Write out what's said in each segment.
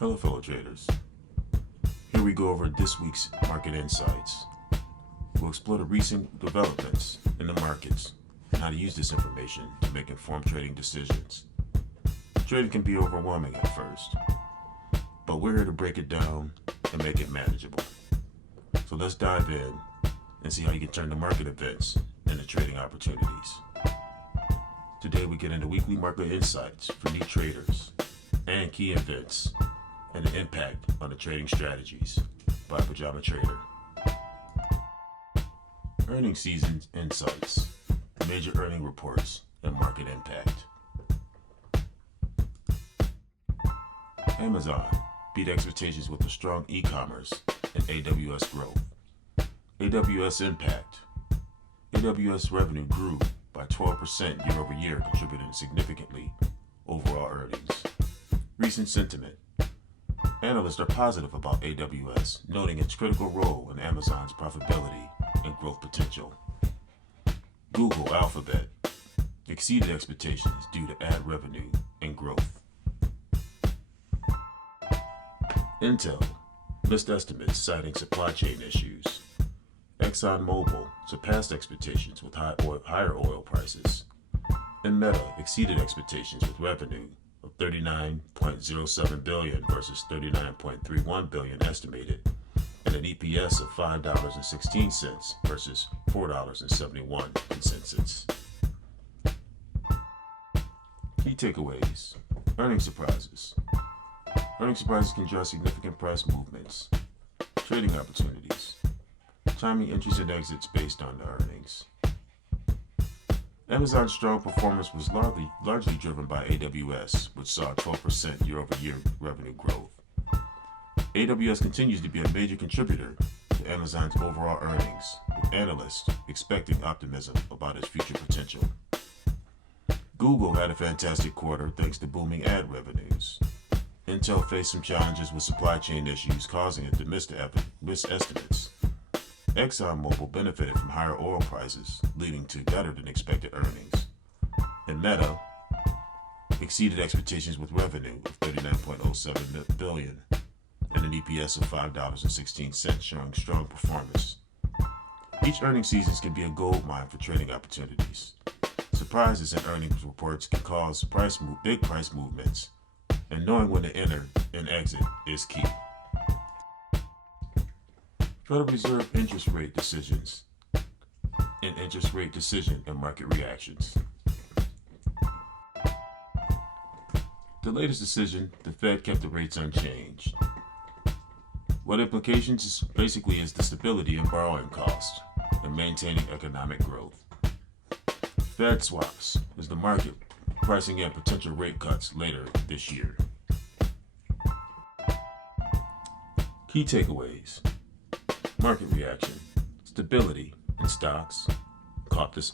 Hello fellow traders. Here we go over this week's market insights. We'll explore the recent developments in the markets and how to use this information to make informed trading decisions. Trading can be overwhelming at first, but we're here to break it down and make it manageable. So let's dive in and see how you can turn the market events into trading opportunities. Today we get into weekly market insights for new traders and key events and the impact on the trading strategies by Pajama Trader. Earnings season insights, major earning reports, and market impact. Amazon beat expectations with a strong e-commerce and AWS growth. AWS impact. AWS revenue grew by 12% year over year, contributing significantly overall earnings. Recent sentiment. Analysts are positive about AWS, noting its critical role in Amazon's profitability and growth potential. Google Alphabet exceeded expectations due to ad revenue and growth. Intel missed estimates citing supply chain issues. ExxonMobil surpassed expectations with higher oil prices. And Meta exceeded expectations with revenue of $39.07 billion versus $39.31 billion estimated, and an EPS of $5.16 versus $4.71 consensus. Key takeaways. Earnings surprises. Earnings surprises can drive significant price movements. Trading opportunities. Timing entries and exits based on the earnings. Amazon's strong performance was largely driven by AWS, which saw 12% year-over-year revenue growth. AWS continues to be a major contributor to Amazon's overall earnings, with analysts expecting optimism about its future potential. Google had a fantastic quarter thanks to booming ad revenues. Intel faced some challenges with supply chain issues, causing it to miss estimates. ExxonMobil benefited from higher oil prices, leading to better than expected earnings. And Meta exceeded expectations with revenue of $39.07 billion and an EPS of $5.16, showing strong performance. Each earnings season can be a gold mine for trading opportunities. Surprises in earnings reports can cause big price movements, and knowing when to enter and exit is key. Federal Reserve interest rate decisions and interest rate decision and market reactions. The latest decision, the Fed kept the rates unchanged. What implications is the stability in borrowing costs and maintaining economic growth. Fed swaps is the market pricing in potential rate cuts later this year. Key takeaways. Market reaction, stability in stocks, cautious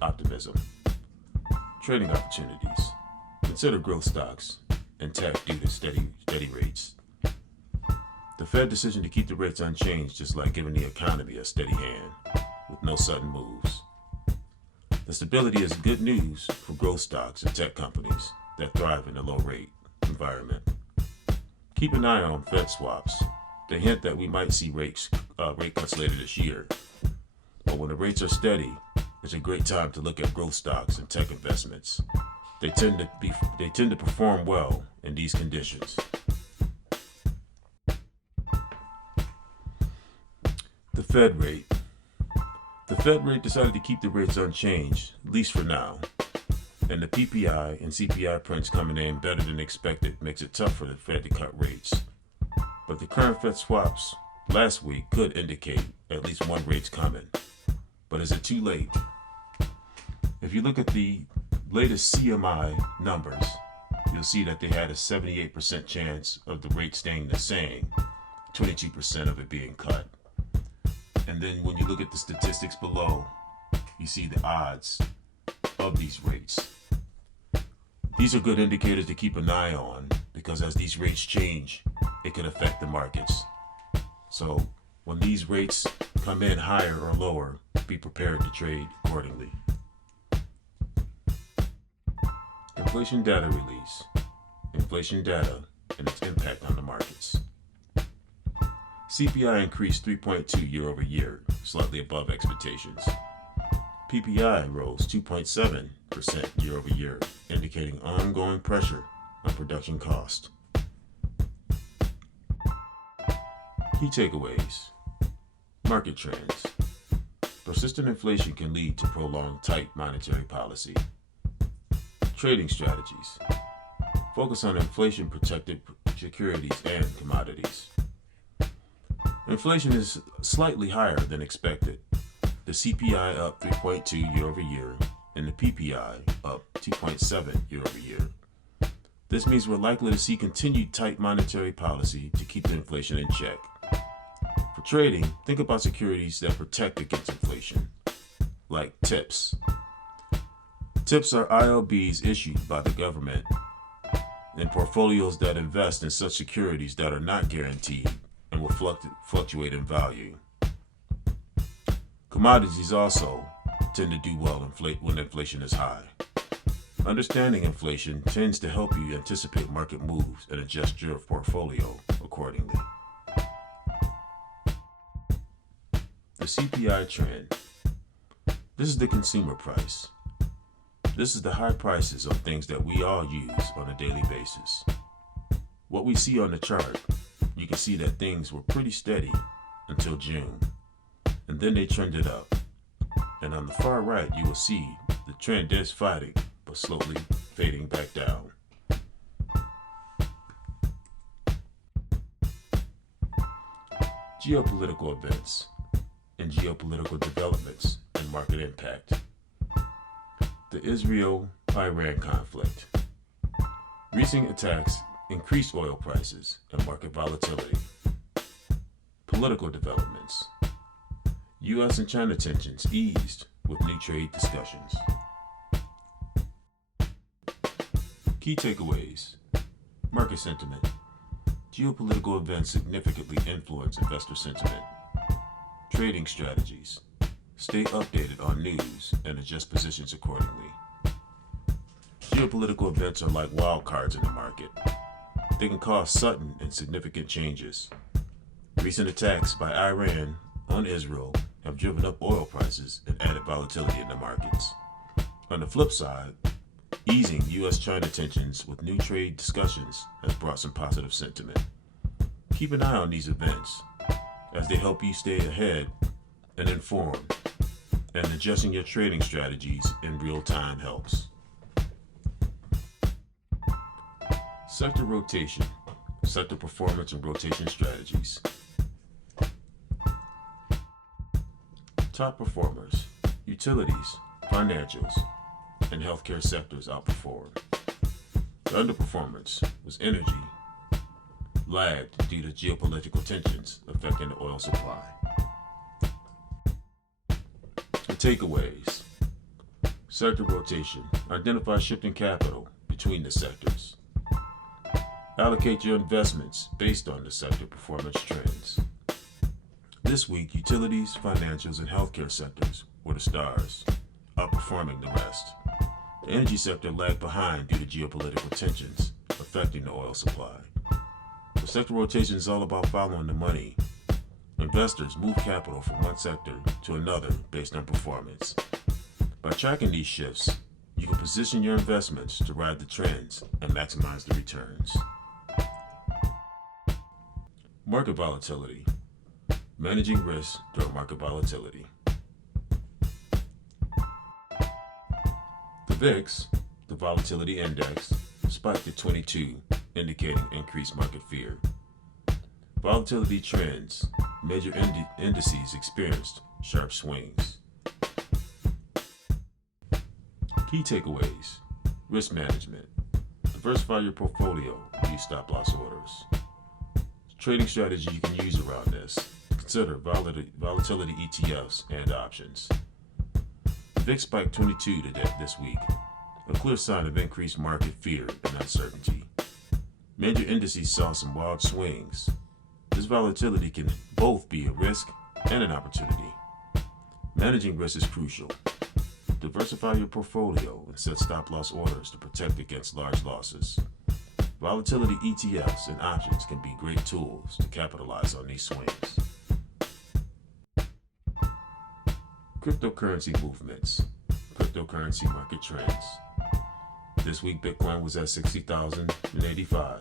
optimism. Trading opportunities, consider growth stocks and tech due to steady rates. The Fed decision to keep the rates unchanged is like giving the economy a steady hand with no sudden moves. The stability is good news for growth stocks and tech companies that thrive in a low rate environment. Keep an eye on Fed swaps. They hint that we might see rate cuts later this year. But when the rates are steady, it's a great time to look at growth stocks and tech investments. They tend to perform well in these conditions. The Fed rate. The Fed rate decided to keep the rates unchanged, at least for now. And the PPI and CPI prints coming in better than expected makes it tough for the Fed to cut rates. But the current Fed swaps last week could indicate at least one rate's coming. But is it too late? If you look at the latest CMI numbers, you'll see that they had a 78% chance of the rate staying the same, 22% of it being cut. And then when you look at the statistics below, you see the odds of these rates. These are good indicators to keep an eye on, because as these rates change, it could affect the markets. So when these rates come in higher or lower, be prepared to trade accordingly. Inflation data release. Inflation data and its impact on the markets. CPI increased 3.2 year over year, slightly above expectations. PPI rose 2.7% year over year, indicating ongoing pressure on production cost. Key takeaways. Market trends. Persistent inflation can lead to prolonged tight monetary policy. Trading strategies. Focus on inflation-protected securities and commodities. Inflation is slightly higher than expected. The CPI up 3.2 year over year and the PPI up 2.7 year over year. This means we're likely to see continued tight monetary policy to keep the inflation in check. For trading, think about securities that protect against inflation, like TIPS. TIPS are ILBs issued by the government in portfolios that invest in such securities that are not guaranteed and will fluctuate in value. Commodities also tend to do well when inflation is high. Understanding inflation tends to help you anticipate market moves and adjust your portfolio accordingly. The CPI trend. This is the consumer price. This is the high prices of things that we all use on a daily basis. What we see on the chart, you can see that things were pretty steady until June, and then they trended up. And on the far right, you will see the trend is fighting, but slowly fading back down. Geopolitical events and geopolitical developments and market impact. The Israel-Iran conflict. Recent attacks increased oil prices and market volatility. Political developments. U.S. and China tensions eased with new trade discussions. Key takeaways. Market sentiment. Geopolitical events significantly influence investor sentiment. Trading strategies. Stay updated on news and adjust positions accordingly. Geopolitical events are like wild cards in the market. They can cause sudden and significant changes. Recent attacks by Iran on Israel have driven up oil prices and added volatility in the markets. On the flip side, easing U.S.-China tensions with new trade discussions has brought some positive sentiment. Keep an eye on these events as they help you stay ahead and informed, and adjusting your trading strategies in real time helps. Sector rotation, sector performance and rotation strategies. Top performers, utilities, financials, and healthcare sectors outperformed. The underperformance was energy, lagged due to geopolitical tensions affecting the oil supply. The takeaways. Sector rotation. Identify shifting capital between the sectors. Allocate your investments based on the sector performance trends. This week, utilities, financials, and healthcare sectors were the stars, outperforming the rest. The energy sector lagged behind due to geopolitical tensions affecting the oil supply. The sector rotation is all about following the money. Investors move capital from one sector to another based on performance. By tracking these shifts, you can position your investments to ride the trends and maximize the returns. Market volatility. Managing risk during market volatility. The VIX, the volatility index, spiked at 22, indicating increased market fear. Volatility trends. Major indices experienced sharp swings. Key takeaways. Risk management. Diversify your portfolio. Use stop-loss orders. Trading strategy you can use around this. Consider volatility ETFs and options. The VIX spiked 22 this week, a clear sign of increased market fear and uncertainty. Major indices saw some wild swings. This volatility can both be a risk and an opportunity. Managing risk is crucial. Diversify your portfolio and set stop-loss orders to protect against large losses. Volatility ETFs and options can be great tools to capitalize on these swings. Cryptocurrency movements, cryptocurrency market trends. This week, Bitcoin was at 60,085,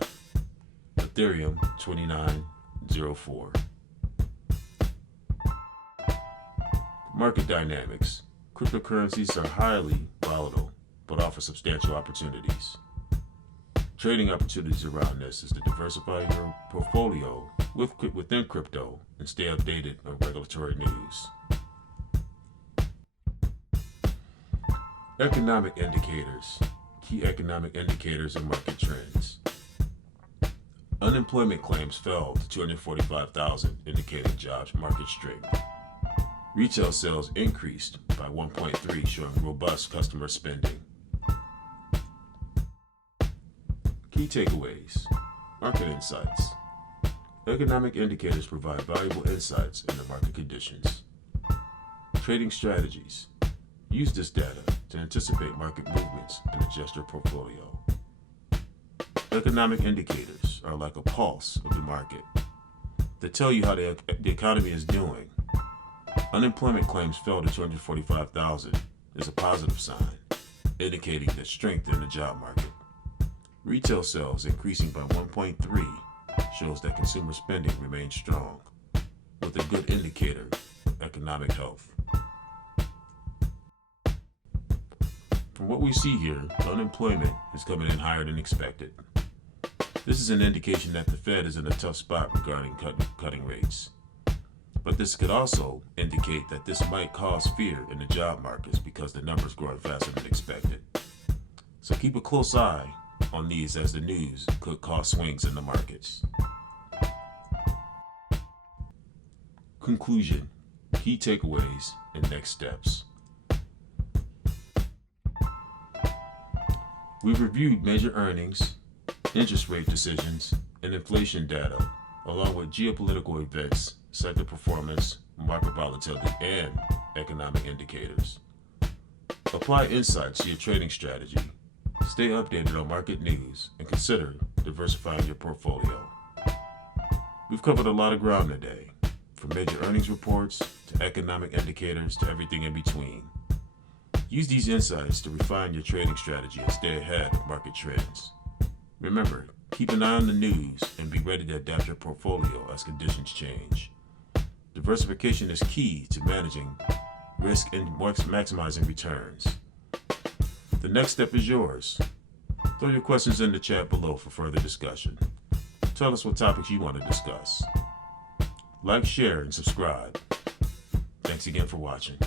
Ethereum 2904. Market dynamics. Cryptocurrencies are highly volatile, but offer substantial opportunities. Trading opportunities around this is to diversify your portfolio within crypto and stay updated on regulatory news. Economic indicators. Key economic indicators and market trends. Unemployment claims fell to 245,000, indicating jobs market strength. Retail sales increased by 1.3, showing robust customer spending. Key takeaways. Market insights. Economic indicators provide valuable insights into market conditions. Trading strategies. Use this data to anticipate market movements and adjust your portfolio. Economic indicators are like a pulse of the market. They tell you how the economy is doing. Unemployment claims fell to 245,000 is a positive sign, indicating the strength in the job market. Retail sales increasing by 1.3 shows that consumer spending remains strong, with a good indicator of economic health. From what we see here, unemployment is coming in higher than expected. This is an indication that the Fed is in a tough spot regarding cutting rates. But this could also indicate that this might cause fear in the job markets because the numbers growing faster than expected. So keep a close eye on these, as the news could cause swings in the markets. Conclusion, key takeaways, and next steps. We've reviewed major earnings, interest rate decisions, and inflation data, along with geopolitical events, sector performance, market volatility, and economic indicators. Apply insights to your trading strategy. Stay updated on market news and consider diversifying your portfolio. We've covered a lot of ground today, from major earnings reports to economic indicators to everything in between. Use these insights to refine your trading strategy and stay ahead of market trends. Remember, keep an eye on the news and be ready to adapt your portfolio as conditions change. Diversification is key to managing risk and maximizing returns. The next step is yours. Throw your questions in the chat below for further discussion. Tell us what topics you want to discuss. Like, share, and subscribe. Thanks again for watching.